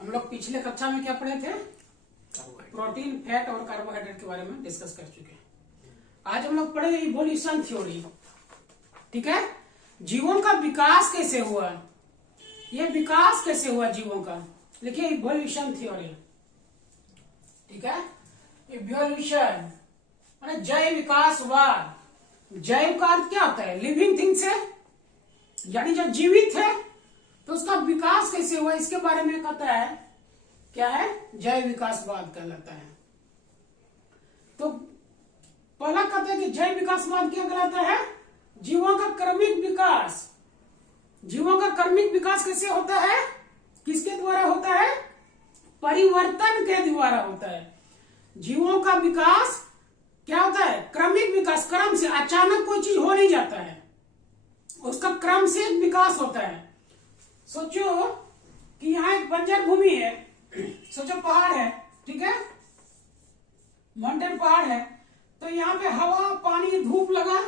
हम लोग पिछले कक्षा में क्या पढ़े थे? प्रोटीन, फैट और कार्बोहाइड्रेट के बारे में डिस्कस कर चुके हैं। आज हम लोग पढ़े इवोल्यूशन थ्योरी। ठीक है, जीवों का विकास कैसे हुआ, ये विकास कैसे हुआ जीवों का, लिखिए इवोल्यूशन थ्योरी। ठीक है, इवोल्यूशन माने जैव विकासवाद। जैव का अर्थ क्या होता है? लिविंग थिंग्स है, यानी जो जीवित है, तो उसका विकास कैसे हुआ इसके बारे में कहता है, क्या है? जैव विकासवाद कहलाता है। तो पहला कहता है कि जैव विकासवाद क्या कहलाता है? जीवों का क्रमिक विकास। जीवों का क्रमिक विकास कैसे होता है? किसके द्वारा होता है? परिवर्तन के द्वारा होता है। जीवों का विकास क्या होता है? क्रमिक विकास, क्रम से। अचानक कोई चीज हो नहीं जाता है, उसका क्रम से एक विकास होता है। सोचो कि यहाँ एक बंजर भूमि है, सोचो पहाड़ है, ठीक है, माउंटेन पहाड़ है, तो यहाँ पे हवा, पानी, धूप लगा,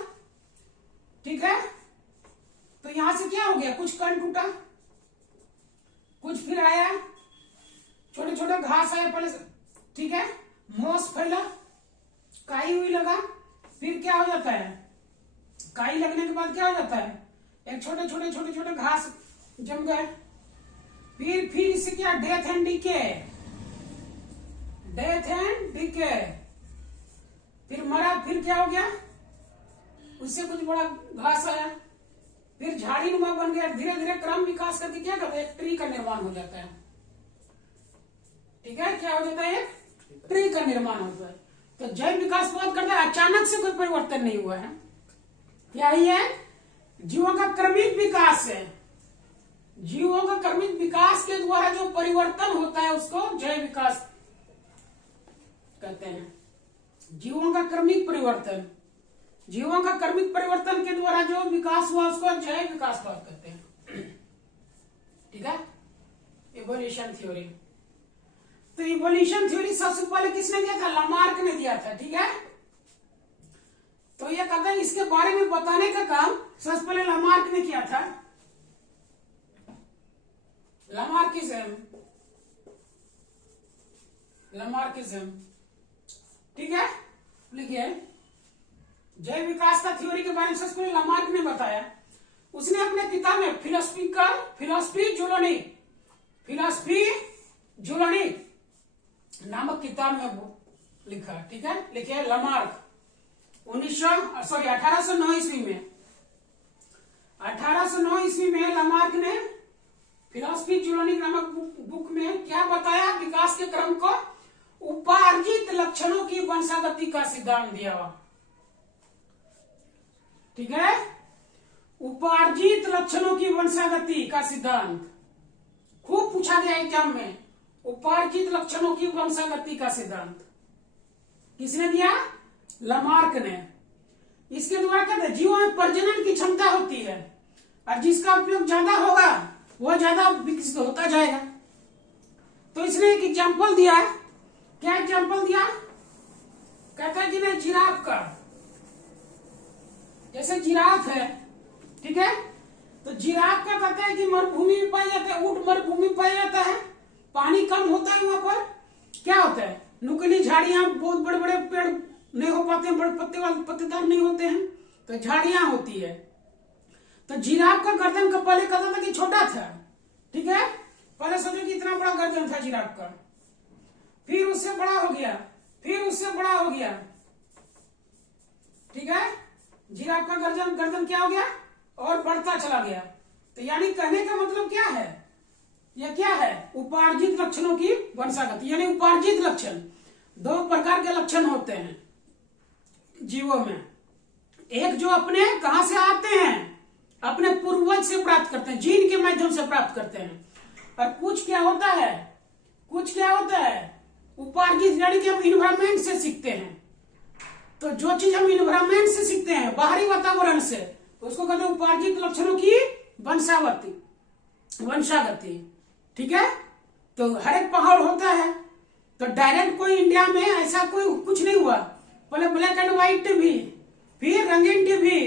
ठीक है, तो यहां से क्या हो गया? कुछ कण टूटा, कुछ फिर आया, छोटे छोटे घास आए पहले, ठीक है, मोस फैला, काई हुई लगा, फिर क्या हो जाता है? काई लगने के बाद क्या हो जाता है? एक छोटे छोटे छोटे छोटे घास जम गए, फिर इससे क्या? Death and decay, death and decay, फिर मरा, फिर क्या हो गया? उससे कुछ बड़ा घास आया, फिर झाड़ी नुमा बन गया, धीरे धीरे क्रम विकास करके क्या करता है? एक ट्री का निर्माण हो जाता है। ठीक है, क्या हो जाता है? एक ट्री का निर्माण होता है। तो जैव विकासवाद करता है, अचानक से कोई परिवर्तन नहीं हुआ है, क्या ही है? जीवों का क्रमिक विकास है। जीवों का क्रमिक विकास के द्वारा जो परिवर्तन होता है उसको जैव विकास कहते हैं। जीवों का क्रमिक परिवर्तन, जीवों का क्रमिक परिवर्तन के द्वारा जो विकास हुआ उसको जैव विकासवाद कहते हैं। ठीक है, इवोल्यूशन थ्योरी। तो इवोल्यूशन थ्योरी सबसे पहले किसने दिया था? लामार्क ने दिया था। ठीक है, तो ये कहते हैं इसके बारे में बताने का काम सबसे पहले लामार्क ने किया था। लामार्किज्म, लामार्किज्म, ठीक है, लिखिए। जैव विकास का थ्योरी के बारे में सबसे पहले लामार्क ने बताया। उसने अपने किताब में फिलोसफी जूलोनिक नामक किताब में लिखा। ठीक है, लिखिए लामार्क 1809 ईस्वी में, 1809 ईस्वी में लामार्क ने फिलोसफी जूलोनिक नामक बुक में क्या बताया? विकास के क्रम को उपार्जित लक्षणों की वंशागति का सिद्धांत दिया। ठीक है, उपार्जित लक्षणों की वंशागति का सिद्धांत खूब पूछा गया एग्जाम में। उपार्जित लक्षणों की वंशागति का सिद्धांत किसने दिया? लामार्क ने। इसके द्वारा कहते हैं जीवों में प्रजनन की क्षमता होती है, और जिसका उपयोग ज्यादा होगा वो ज्यादा विकसित होता जाएगा। तो इसने एक एग्जाम्पल दिया। क्या एग्जाम्पल दिया? कहता है कि नहीं, जिराफ का, जैसे जिराफ है, ठीक है, तो जिराफ का कहता है कि मरुभूमि में पाया जाता है, ऊंट मरुभूमि में पाया जाता है, पानी कम होता है वहां पर, क्या होता है? नुकीली झाड़ियां, बहुत बड़े बड़े पेड़ नहीं हो पाते हैं, बड़े पत्ते वाले, पत्तेदार नहीं होते हैं, तो झाड़ियां होती है। तो जिराफ का गर्दन का पहले कहता था कि छोटा था, ठीक है, पहले सोचो कि इतना बड़ा गर्दन था जिराफ का, फिर उससे बड़ा हो गया, फिर उससे बड़ा हो गया, ठीक है, जिराफ का गर्दन क्या हो गया? और बढ़ता चला गया। तो यानी कहने का मतलब क्या है? यह क्या है? उपार्जित लक्षणों की वंशागति, यानी उपार्जित लक्षण। दो प्रकार के लक्षण होते हैं जीवों में। एक जो अपने कहां से आते हैं? अपने पूर्वज से प्राप्त करते हैं, जीन के माध्यम से प्राप्त करते हैं। और कुछ क्या होता है? कुछ क्या होता है? उपार्जित, यानी कि हम इन्वायरमेंट से सीखते हैं। तो जो चीज हम इन्वायरमेंट से सीखते हैं, बाहरी वातावरण से, उसको कहते हैं उपार्जित लक्षणों की वंशागति। ठीक है, तो हर एक पहाड़ होता है, तो डायरेक्ट कोई इंडिया में ऐसा कोई कुछ नहीं हुआ। पहले ब्लैक एंड व्हाइट टीवी, फिर रंगीन टीवी,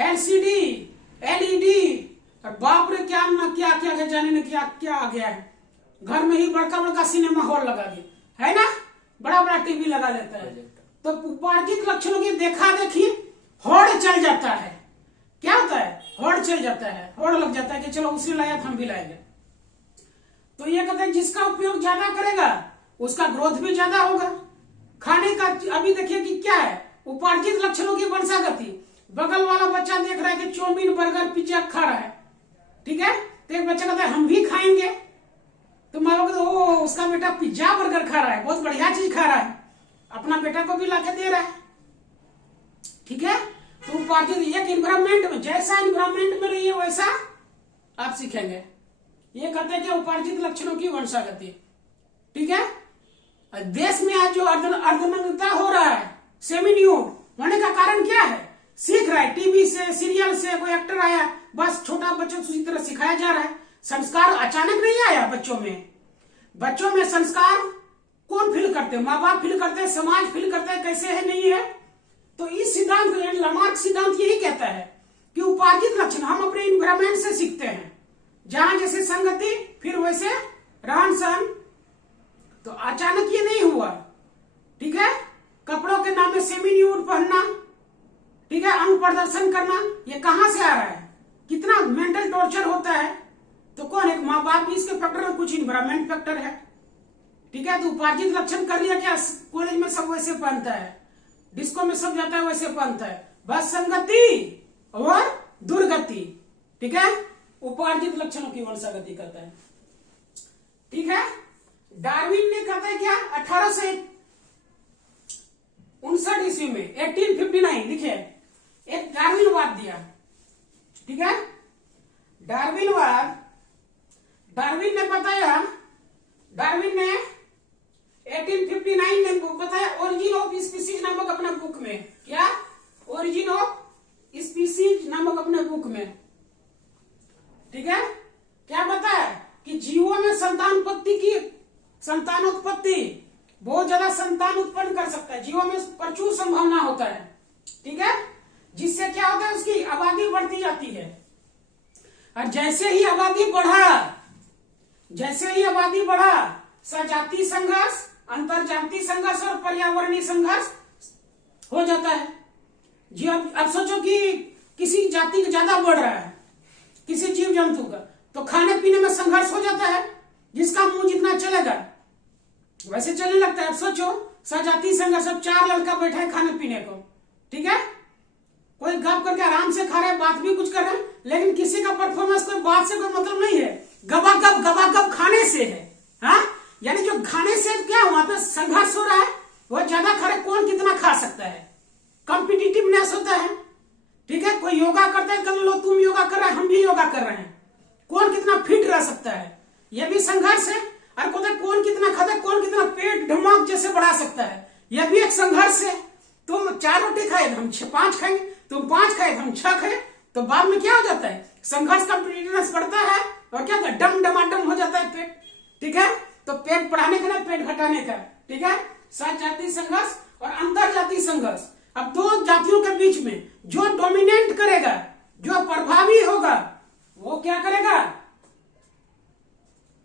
एलसीडी, एलईडी, और बाप रे क्या ना क्या क्या जाने न क्या क्या आ गया है। घर में ही बड़का बड़का सिनेमा हॉल लगा दिया है ना, बड़ा बड़ा टीवी लगा लेता है। तो उपार्जित लक्षणों की देखा देखी होड़ चल जाता है। क्या होता है? होड़ चल जाता है, होड़ लग जाता है कि चलो उसने लाया तो हम भी लाएंगे। तो ये कहते हैं जिसका उपयोग ज्यादा करेगा उसका ग्रोथ भी ज्यादा होगा। खाने का अभी देखिए कि क्या है, उपार्जित लक्षणों की वंशागति। बगल वाला बच्चा देख रहा है कि चाउमीन बर्गर पिज्जा खा रहा है, ठीक है, तो एक बच्चा कहता है हम भी खाएंगे। तो माँ बाप कहते ओ उसका बेटा पिज्जा बर्गर खा रहा है, बहुत बढ़िया चीज खा रहा है, अपना बेटा को भी लाके दे रहा है, ठीक है। तो उपार्जित एक इन्वायरमेंट में, जैसा इन्वायरमेंट में रहिए वैसा आप सीखेंगे। ये कहते हैं कि उपार्जित लक्षणों की वंशागति, ठीक है। देश में आज जो अर्धनग्नता हो रहा है, सेमी न्यूड होने का कारण क्या है? सीख रहा है टीवी से, सीरियल से, कोई एक्टर आया, बस छोटा बच्चों को उसी तरह सिखाया जा रहा है। संस्कार अचानक नहीं आया बच्चों में। बच्चों में संस्कार कौन फील करते हैं? माँ बाप फील करते हैं, समाज फील करता है कैसे है नहीं है। तो इस सिद्धांत लामार्क सिद्धांत यही कहता है कि उपार्जित लक्षण हम अपने इन्वायरमेंट से सीखते हैं, जहां जैसे संगति फिर वैसे रहन सहन। तो अचानक ये नहीं हुआ, ठीक है। कपड़ों के नाम में सेमी न्यूड पहनना, ठीक है, अंग प्रदर्शन करना, ये कहां से आ रहा है? कितना मेंटल टॉर्चर होता है। तो कौन? एक माँ बाप भी इसके फैक्टर है, कुछ इन्वायरमेंट फैक्टर है, ठीक है। तो उपार्जित लक्षण कर लिया क्या? कॉलेज में सब वैसे पहनता है, डिस्को में सब जाता है वैसे पहनता है, बस संगति और दुर्गति, ठीक है। उपार्जित लक्षणों की वंशागति करता है, ठीक है। डार्विन ने कहता है क्या 1859 ईस्वी में 1859 लिखे एक डार्विनवाद दिया, ठीक है। डार्विन ने बताया, डार्विन ने 1859 में बताया ओरिजिन ऑफ स्पीसीज नामक अपने बुक में। क्या? ओरिजिन ऑफ स्पीसीज नामक अपने बुक में, ठीक है। क्या बताया कि जीवों में संतानोत्पत्ति बहुत ज्यादा संतान उत्पन्न कर सकता है, जीवों में प्रचुर संभावना होता है, ठीक है। जिससे क्या होता है? उसकी आबादी बढ़ती जाती है। और जैसे ही आबादी बढ़ा सजातीय संघर्ष, अंतरजातीय संघर्ष और पर्यावरणीय संघर्ष हो जाता है। जी अब सोचो कि किसी जाति का ज्यादा बढ़ रहा है, किसी जीव जंतु का, तो खाने पीने में संघर्ष हो जाता है। जिसका मुंह जितना चलेगा वैसे चलने लगता है। अब सोचो सजातीय संघर्ष, अब 4 लड़का बैठा है खाने पीने को, ठीक है, कोई गप करके आराम से खा रहे हैं, बात भी कुछ कर रहे हैं, लेकिन किसी का परफॉर्मेंस कोई बात से कोई मतलब नहीं है, गबागब खाने से है। हाँ, यानी जो खाने से क्या वहां पे संघर्ष हो रहा है, वो ज्यादा खा रहे, कौन कितना खा सकता है, कॉम्पिटिटिवनेस होता है, ठीक है। कोई योगा करता है, कल लो तुम योगा कर रहे हैं, हम भी योगा कर रहे हैं, कौन कितना फिट रह सकता है, यह भी संघर्ष है। और कौन कितना खाता है, कौन कितना पेट ढमाक जैसे बढ़ा सकता है, यह भी एक संघर्ष है। तुम 4 रोटी खाए हम 5 खाएंगे, तुम 5 खाए हम 6 खाए, तो बाद में क्या हो जाता है? संघर्ष कॉम्पिटिटिवनेस बढ़ता है और क्या होता है? डम डमाडम हो जाता है पेट, ठीक है। तो पेट बढ़ाने का ना पेट घटाने का, ठीक है। सजातीय संघर्ष और अंतरजातीय संघर्ष। अब 2 जातियों के बीच में जो डोमिनेट करेगा, जो प्रभावी होगा, वो क्या करेगा?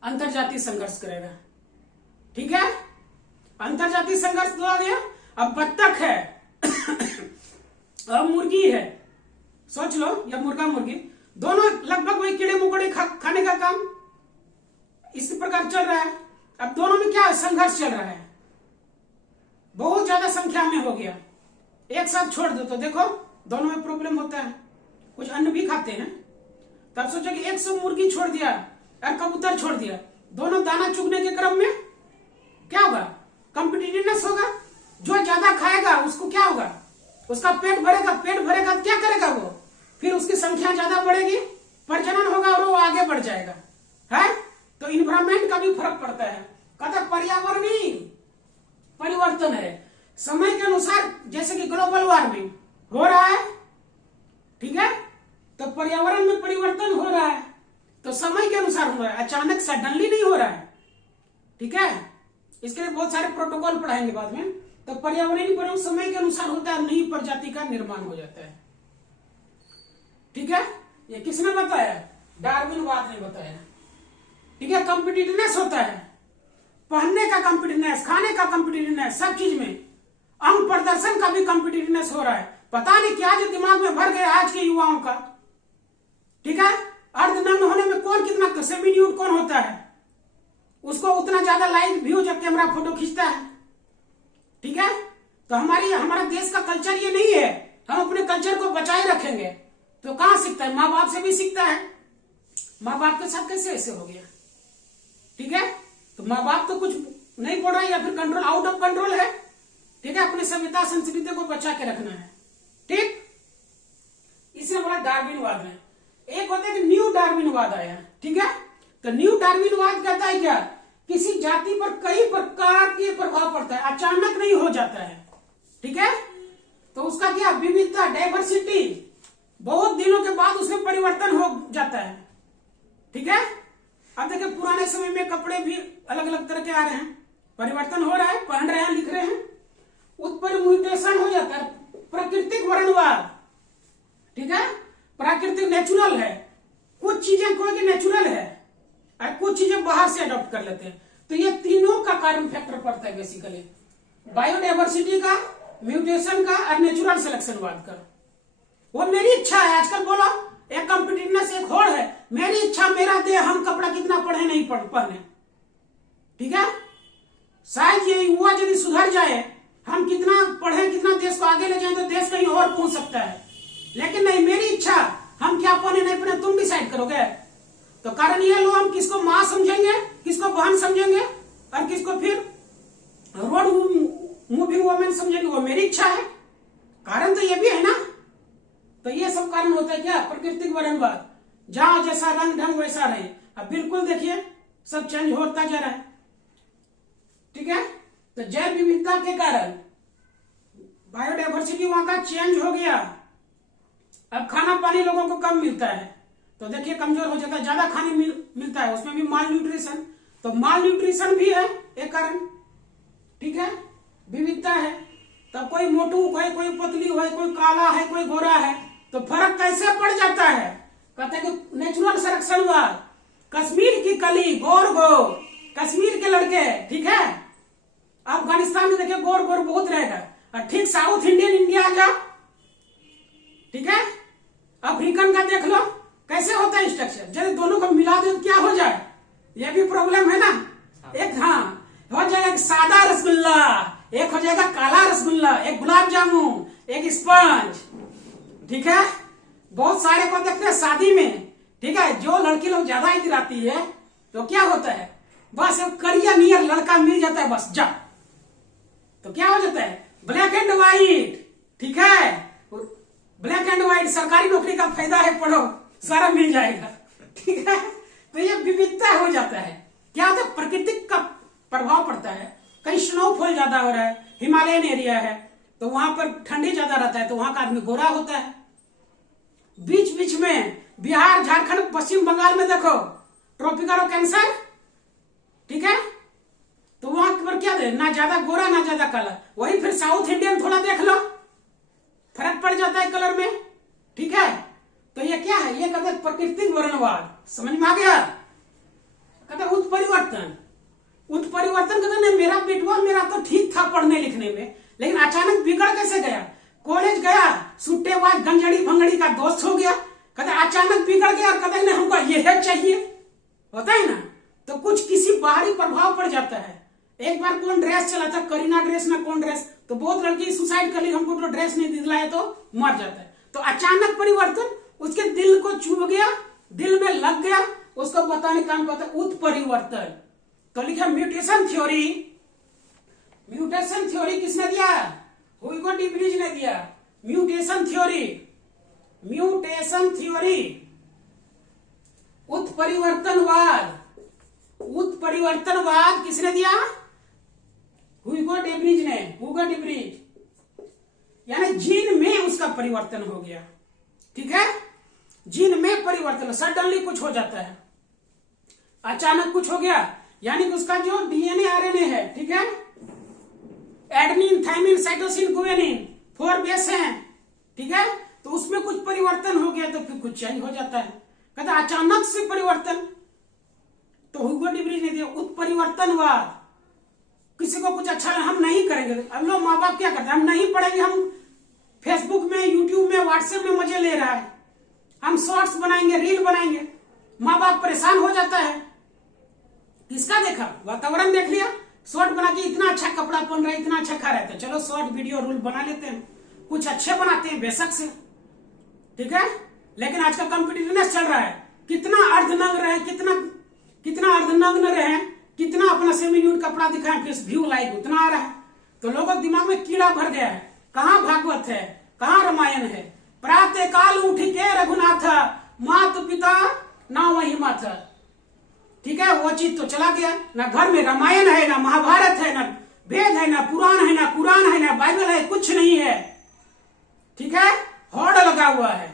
अंतरजातीय संघर्ष करेगा, ठीक है। अंतरजातीय संघर्ष तो आ गया। अब बत्तख है और मुर्गी है, सोच लो, या मुर्गा मुर्गी दोनों लगभग वही कीड़े मकोड़े खाने का काम इसी प्रकार चल रहा है। अब दोनों में क्या संघर्ष चल रहा है, बहुत ज्यादा संख्या में हो गया। एक साथ छोड़ दो तो देखो दोनों में प्रॉब्लम होता है। कुछ अन्न भी खाते हैं, तब सोचो कि 100 मुर्गी छोड़ दिया और कबूतर छोड़ दिया, दोनों दाना चुगने के क्रम में क्या होगा? कॉम्पिटिटिवनेस होगा। जो ज्यादा खाएगा उसको क्या होगा? उसका पेट भरेगा, पेट भरेगा क्या करेगा वो? फिर उसकी संख्या ज्यादा बढ़ेगी, प्रजनन होगा और वो आगे बढ़ जाएगा, है। तो इन्वायरमेंट का भी फर्क पड़ता है। कहता पर्यावरणीय परिवर्तन है, समय के अनुसार, जैसे कि ग्लोबल वार्मिंग हो रहा है, ठीक है, तो पर्यावरण में परिवर्तन हो रहा है, तो समय के अनुसार हो रहा है, अचानक सडनली नहीं हो रहा है, ठीक है। इसके लिए बहुत सारे प्रोटोकॉल पढ़ाएंगे बाद में। तो पर्यावरणीय परिवर्तन समय के अनुसार होता है, नई प्रजाति का निर्माण हो जाता है, ठीक है। ये किसने बताया? डार्विनवाद ने बताया, ठीक है, कॉम्पिटिटिवनेस होता है, पहनने का कॉम्पिटिटिवनेस, खाने का कॉम्पिटिटिवनेस, सब चीज में अंग प्रदर्शन का भी कॉम्पिटिटिवनेस हो रहा है। पता नहीं क्या जो दिमाग में भर गया आज के युवाओं का। ठीक है, अर्धनग्न होने में कौन कितना सेमी न्यूड कौन होता है, उसको उतना ज्यादा लाइक व्यू जब कैमरा फोटो खींचता है। ठीक है, तो हमारा देश का कल्चर ये नहीं है। हम अपने कल्चर को बचाए रखेंगे तो कहां सीखता है, माँ बाप से भी सीखता है। माँ बाप के साथ कैसे ऐसे हो गया? ठीक है, तो माँ बाप तो कुछ नहीं बोल रहा है या फिर कंट्रोल आउट ऑफ कंट्रोल है। ठीक है, अपने सभ्यता संस्कृति को बचा के रखना है। ठीक, इसे बोला डार्विनवाद है। एक होता है कि न्यू डार्विनवाद आया। ठीक है, तो न्यू डार्विनवाद कहता है क्या, किसी जाति पर कई प्रकार के प्रभाव पड़ता है, अचानक नहीं हो जाता है। ठीक है, तो उसका क्या, विविधता, डाइवर्सिटी, बहुत दिनों के बाद उसमें परिवर्तन हो जाता है। ठीक है, अब देखिए पुराने समय में कपड़े भी अलग अलग तरह के आ रहे हैं, परिवर्तन हो रहा है, पहन रहे हैं, लिख रहे हैं, उत्पन्न म्यूटेशन हो जाता है। प्राकृतिक वर्णवाद, ठीक है, प्राकृतिक नेचुरल है, कुछ चीजें कोई की नेचुरल है और कुछ चीजें बाहर से अडॉप्ट कर लेते हैं। तो ये तीनों का कारण फैक्टर पड़ता है बेसिकली, बायोडाइवर्सिटी का, म्यूटेशन का और नेचुरल सिलेक्शनवाद का। वो मेरी इच्छा है, आजकल बोलो एक कॉम्पिटिटिवनेस एक होड़ है, मेरी इच्छा मेरा देह, हम कपड़ा कितना पढ़े नहीं पहने। ठीक है, शायद ये युवा यदि सुधर जाए, हम कितना पढ़े, कितना देश को आगे ले जाए तो देश कहीं और पहुंच सकता है। लेकिन नहीं, मेरी इच्छा, हम क्या पहने नहीं पहने तुम डिसाइड करोगे। तो कारण ये लो, हम किसको माँ समझेंगे, किसको बहन समझेंगे और किसको फिर रोड मूविंग वुमेन समझेंगे, वो मेरी इच्छा है। कारण तो ये भी है ना। तो ये सब कारण होता है क्या, प्राकृतिक वर्णवाद, जहां जैसा रंग ढंग वैसा रहे। अब बिल्कुल देखिए सब चेंज होता जा रहा है। ठीक है, तो जैव विविधता के कारण बायोडाइवर्सिटी वहां का चेंज हो गया। अब खाना पानी लोगों को कम मिलता है, तो देखिए कमजोर हो जाता है, ज्यादा खाने मिलता है, उसमें भी माल न्यूट्रिशन, तो माल न्यूट्रिशन भी है एक कारण। ठीक है, विविधता है, तो कोई मोटू है, कोई पतली है, कोई काला है, कोई गोरा है, तो फर्क कैसे पड़ जाता है। कहते हैं कि नेचुरल सिलेक्शनवाद, कश्मीर की कली गोर गो, कश्मीर के लड़के, ठीक है, अफगानिस्तान में देखिए गोर गोर बहुत रहेगा, और ठीक साउथ इंडियन इंडिया आ जाओ, ठीक है, अफ्रीकन का देख लो कैसे होता है स्ट्रक्चर। जब दोनों को मिला दो क्या हो जाए, ये भी प्रॉब्लम है ना। एक हाँ हो जाएगा एक सादा रसगुल्ला, एक हो जाएगा काला रसगुल्ला, एक गुलाब जामुन, एक स्पंज। ठीक है, बहुत सारे को देखते हैं शादी में। ठीक है, जो लड़की लोग ज्यादा इतराती है तो क्या होता है, बस एक करिया नियर लड़का मिल जाता है, बस जा, तो क्या हो जाता है, ब्लैक एंड व्हाइट। ठीक है, ब्लैक एंड व्हाइट, सरकारी नौकरी का फायदा है, पढ़ो सारा मिल जाएगा। ठीक है, तो ये विविधता हो जाता है। क्या होता है, प्रकृति का प्रभाव पड़ता है। कहीं स्नोफॉल ज्यादा हो रहा है, हिमालयन एरिया है, तो वहां पर ठंडी ज्यादा रहता है, तो वहां का आदमी गोरा होता है। बीच बीच में बिहार, झारखंड, पश्चिम बंगाल में देखो ट्रॉपिकल कैंसर। ठीक है, तो वहां पर क्या दे, ना ज्यादा गोरा ना ज्यादा काला। वही फिर साउथ इंडियन थोड़ा देख लो, फर्क पड़ जाता है कलर में। ठीक है, तो ये क्या है, ये कहते हैं प्राकृतिक वर्णवाद। समझ में आ गया। कहते उत्परिवर्तन, उत्परिवर्तन कहते नहीं, मेरा बेटुआ मेरा तो ठीक था पढ़ने लिखने में, लेकिन अचानक बिगड़ कैसे गया। कॉलेज गया, सुट्टेबाज गंजड़ी भंगड़ी का दोस्त हो गया, कहते अचानक बिगड़ गया और कहते नहीं हमको ये चाहिए, होता है ना। तो कुछ किसी बाहरी प्रभाव पड़ जाता है। एक बार कौन ड्रेस चला था, करीना ड्रेस ना कौन ड्रेस, तो बहुत लड़की सुसाइड कर ली, हमको तो ड्रेस नहीं दिलाया तो मर जाता है। तो अचानक परिवर्तन उसके दिल को चुभ गया, दिल में लग गया, उसको बताने का काम कहता है उत्परिवर्तन। तो लिखा म्यूटेशन थ्योरी। म्यूटेशन थ्योरी किसने दिया, हुइगो डी ब्रिज ने दिया। म्यूटेशन थ्योरी, म्यूटेशन थ्योरी, उत्परिवर्तनवाद, उत्परिवर्तनवाद किसने दिया, हुइगो डी ब्रिज ने, हुइगो डी ब्रिज। यानी जीन में उसका परिवर्तन हो गया। ठीक है, जीन में परिवर्तन, सडनली कुछ हो जाता है, अचानक कुछ हो गया, यानी कि उसका जो डीएनए आरएनए है, ठीक है, adenine, thymine, cytosine, guanine 4 base हैं। ठीक है, तो उसमें कुछ परिवर्तन हो गया तो फिर कुछ चेंज हो जाता है। कहते अचानक से परिवर्तन, तो ह्यूगो डी व्रीज ने दिया उत्परिवर्तनवाद। किसी को कुछ अच्छा हम नहीं करेंगे। अब लोग माँ बाप क्या करते हैं, हम नहीं पढ़ेंगे, हम फेसबुक में, यूट्यूब में, व्हाट्सएप में मजे ले रहा है, हम शॉर्ट्स बनाएंगे, रील बनाएंगे, माँ बाप परेशान हो जाता है। किसका देखा, वातावरण देख लिया, शॉर्ट बना के इतना अच्छा कपड़ा पहन रहा है, इतना अच्छा खा रहा है, तो चलो शॉर्ट वीडियो रूल बना लेते हैं, कुछ अच्छे बनाते हैं बेशक से, ठीक है। लेकिन आज का कॉम्पिटिटिवनेस चल रहा है, कितना अर्धनग्न रहे, कितना अर्धनग्न रहे, कितना अपना सेमी न्यूड कपड़ा दिखाएं, फिर व्यू लाइक उतना आ रहा है। तो लोगों के दिमाग में कीड़ा भर गया है। कहाँ भागवत है, कहाँ रामायण है। प्रातः काल उठ के रघुनाथ, मात पिता ना वही माथ, ठीक है। वो चीज तो चला गया, ना घर में रामायण है, ना महाभारत है, ना वेद है, ना पुराण है, ना कुरान है, ना बाइबल है, कुछ नहीं है, ठीक है। होड़ लगा हुआ है,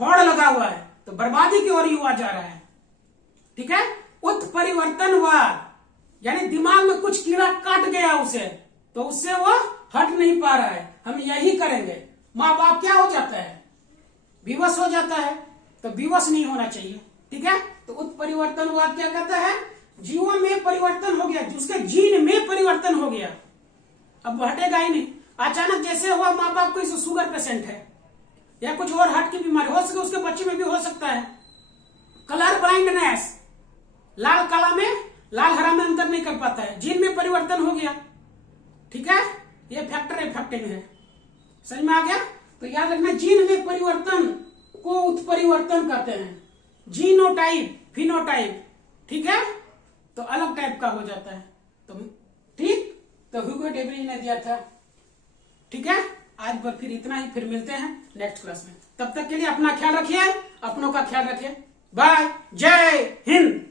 होड़ लगा हुआ है, तो बर्बादी की ओर युवा जा रहा है, ठीक है। उत्परिवर्तनवाद यानी दिमाग में कुछ कीड़ा काट गया उसे, तो उससे वो हट नहीं पा रहा है। हम यही करेंगे। माँ बाप क्या हो जाता है, विवश हो जाता है, तो विवश नहीं होना चाहिए, ठीक है। तो उत्परिवर्तनवाद क्या कहता है, जीवन में परिवर्तन हो गया, उसके जीन में परिवर्तन हो गया, अब हटेगा ही नहीं। अचानक जैसे हुआ माँ बाप को शुगर पेशेंट है या कुछ और हार्ट की बीमारी हो सके, उसके बच्चे में भी हो सकता है। कलर ब्लाइंडनेस, लाल काला में, लाल हरा में अंतर नहीं कर पाता है, जीन में परिवर्तन हो गया, ठीक है। ये फैक्टर इफेक्टिंग है, समझ में आ गया। तो याद रखना, जीन में परिवर्तन को उत्परिवर्तन कहते हैं, जीनोटाइप, फिनोटाइप, ठीक है। तो अलग टाइप का हो जाता है, तो ठीक। तो ह्यूगो डी व्रीज ने दिया था, ठीक है। आज पर फिर इतना ही, फिर मिलते हैं नेक्स्ट क्लास में। तब तक के लिए अपना ख्याल रखिए, अपनों का ख्याल रखिए। बाय, जय हिंद।